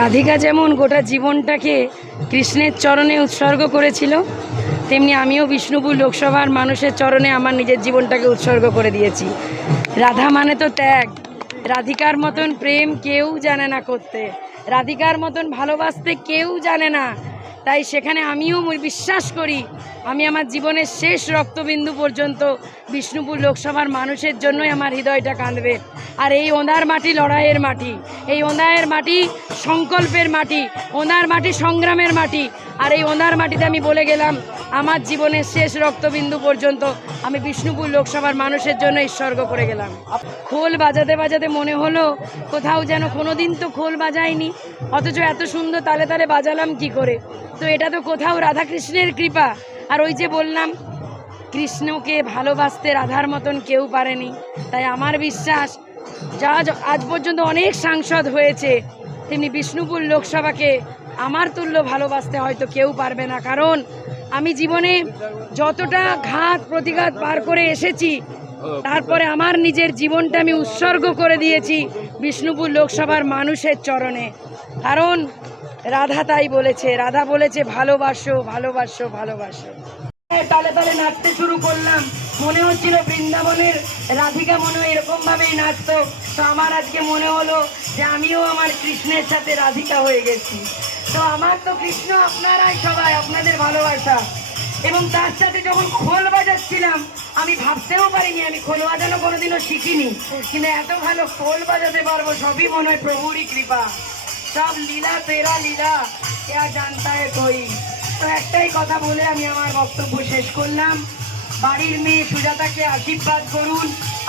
রাধিকা যেমন গোটা জীবনটাকে কৃষ্ণের চরণে উৎসর্গ করেছিল, তেমনি আমিও বিষ্ণুপুর লোকসভার মানুষের চরণে আমার নিজের জীবনটাকে উৎসর্গ করে দিয়েছি। রাধা মানে তো ত্যাগ। রাধিকার মতন প্রেম কেউ জানে না করতে। রাধিকার মতন ভালোবাসতে কেউ জানে না তাই সেখানে আমিও বিশ্বাস করি, আমি আমার জীবনের শেষ রক্তবিন্দু পর্যন্ত বিষ্ণুপুর লোকসভার মানুষের জন্যই আমার হৃদয়টা কাঁদবে। আর এই ওঁদার মাটি লড়াইয়ের মাটি, এই ওঁদায়ের মাটি সংকল্পের মাটি, ওঁদার মাটি সংগ্রামের মাটি, আর এই ওঁদার মাটিতে আমি বলে গেলাম, আমার জীবনের শেষ রক্তবিন্দু পর্যন্ত আমি বিষ্ণুপুর লোকসভার মানুষের জন্য উৎসর্গ করে গেলাম। খোল বাজাতে বাজাতে মনে হলো, কোথাও যেন কোনো দিন তো খোল বাজায়নি, অথচ এত সুন্দর তালে তালে বাজালাম কি করে? তো এটা তো কোথাও রাধাকৃষ্ণের কৃপা। আর ওই যে বললাম, কৃষ্ণকে ভালোবাসতে রাধার মতন কেউ পারেনি। তাই আমার বিশ্বাস, যা আজ পর্যন্ত অনেক সাংসদ হয়েছে, তেমনি বিষ্ণুপুর লোকসভাকে আমার তুল্য ভালোবাসতে হয়তো কেউ পারবে না। কারণ আমি জীবনে যতটা ঘাত প্রতিঘাত পার করে এসেছি, তারপরে আমার নিজের জীবনটা আমি উৎসর্গ করে দিয়েছি বিষ্ণুপুর লোকসভার মানুষের চরণে। কারণ রাধা তাই বলেছে, রাধা বলেছে, ভালোবাসো ভালোবাসো ভালোবাসো। তালে তালে নাচতে শুরু করলাম। মনে হচ্ছিল বৃন্দাবনের রাধিকা মনে হয় এরকম ভাবেই নাচতো। তো আমার আজকে মনে হলো যে আমিও আমার কৃষ্ণের সাথে রাধিকা হয়ে গেছি। তো আমার তো কৃষ্ণ, আপনারাই সবাই, আপনাদের ভালোবাসা। এবং তার সাথে যখন খোল বাজাচ্ছিলাম, আমি ভাবতেও পারিনি, আমি খোল বাজানো কোনোদিনও শিখিনি। কিন্তু এত ভালো খোল বাজাতে পারব, সবই মনে হয় প্রভুরই কৃপা। সব লীলা তেরা লীলা কেয়া জানতা है कोई তো একটাই কথা বলে আমি আমার বক্তব্য শেষ করলাম বাড়ির মেয়ে সুজাতাকে আশীর্বাদ করুন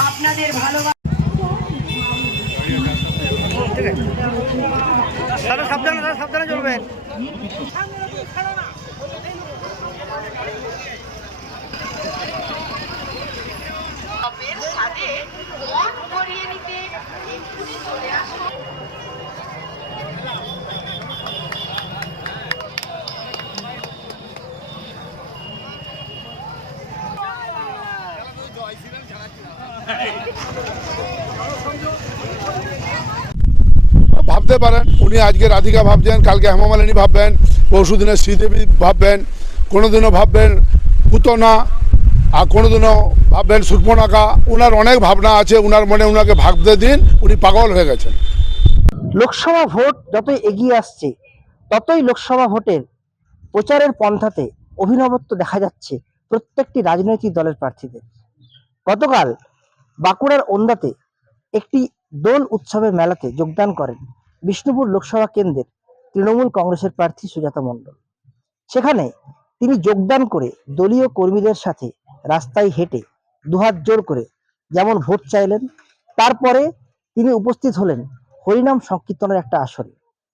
আপনাদের ভালোবাসা দাদা সাবধানে দাদা সাবধানে চলবেন টপের স্বাদে মন ভরিয়ে নিতে এক্ষুনি চলে আসুন ভাবতে পারেন। উনি আজকে রাধিকা ভাবছেন, কালকে হেমামালিনী ভাববেন পরশু দিনে শ্রীদেবী ভাববেন কোনো দিনও ভাববেন পুতনা, আর কোনো দিনও ভাববেন সুর্পনাকা উনার অনেক ভাবনা আছে, উনার মনে উনাকে ভাবতে দিন, উনি পাগল হয়ে গেছেন। লোকসভা ভোট যতই এগিয়ে আসছে, ততই লোকসভা ভোটের প্রচারের পন্থাতে অভিনবত্ব দেখা যাচ্ছে প্রত্যেকটি রাজনৈতিক দলের প্রার্থীদের। গতকাল বাঁকুড়ার ওন্দাতে একটি দোল উৎসবের মেলাতে যোগদান করেন বিষ্ণুপুর লোকসভা কেন্দ্রের তৃণমূল কংগ্রেসের প্রার্থী সুজাতা মণ্ডল। সেখানে তিনি যোগদান করে দলীয় কর্মীদের সাথে রাস্তায় হেঁটে দুহাত জোর করে যেমন ভোট চাইলেন, তারপরে তিনি উপস্থিত হলেন হরিনাম সংকীর্তনের একটা আসরে।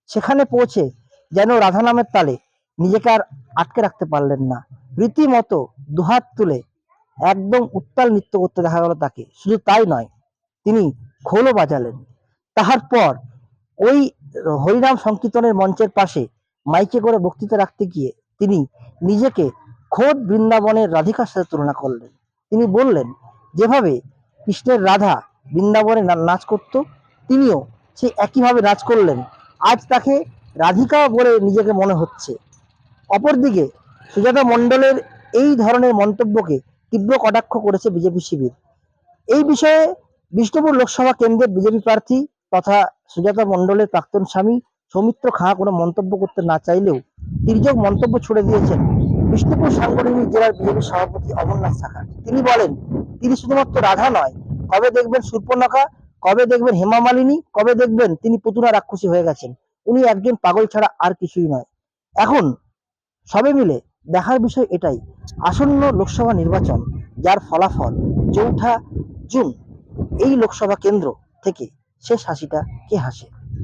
সেখানে পৌঁছে যেন রাধা নামের তালে নিজেকে আর আটকে রাখতে পারলেন না। রীতিমতো দুহাত তুলে একদম উত্তাল নৃত্য করতে দেখা গেল তাকে। শুধু তাই নয়, তিনি খোলও বাজালেন। তাহার পর ওই হরিনাম সংকীর্তনের মঞ্চের পাশে মাইকে করে বক্তৃতা রাখতে গিয়ে তিনি নিজেকে খোদ বৃন্দাবনের রাধিকার সাথে তুলনা করলেন। তিনি বললেন, যেভাবে কৃষ্ণের রাধা বৃন্দাবনে নাচ করত, তিনিও সে একইভাবে নাচ করলেন। আজ তাকে রাধিকা বলে নিজেকে মনে হচ্ছে। অপরদিকে সুজাতা মণ্ডলের এই ধরনের মন্তব্যকে তীব্র কটাক্ষ করেছে বিজেপি শিবির। এই বিষয়ে বিষ্ণুপুর লোকসভা কেন্দ্রের বিজেপি প্রার্থী তথা সুজাতা মণ্ডলের প্রাক্তন স্বামী সৌমিত্র খাঁ কোনো মন্তব্য করতে না চাইলেও তির্যক মন্তব্য ছুড়ে দিয়েছেন বিষ্ণুপুর সাংগঠনিক জেলার বিজেপি সভাপতি অমরনাথ সাহা তিনি বলেন, তিনি শুধুমাত্র রাধা নয়, কবে দেখবেন সুর্পনখা, কবে দেখবেন হেমা মালিনী, কবে দেখবেন তিনি পুতুনা রাক্ষসী হয়ে গেছেন। উনি একজন পাগল ছাড়া আর কিছুই নয়। এখন সবে মিলে দেখার বিষয় এটাই, আসন্ন লোকসভা নির্বাচন যার ফলাফল চৌঠা জুন এই লোকসভা কেন্দ্র থেকে শেষ হাসিটা কে হাসে?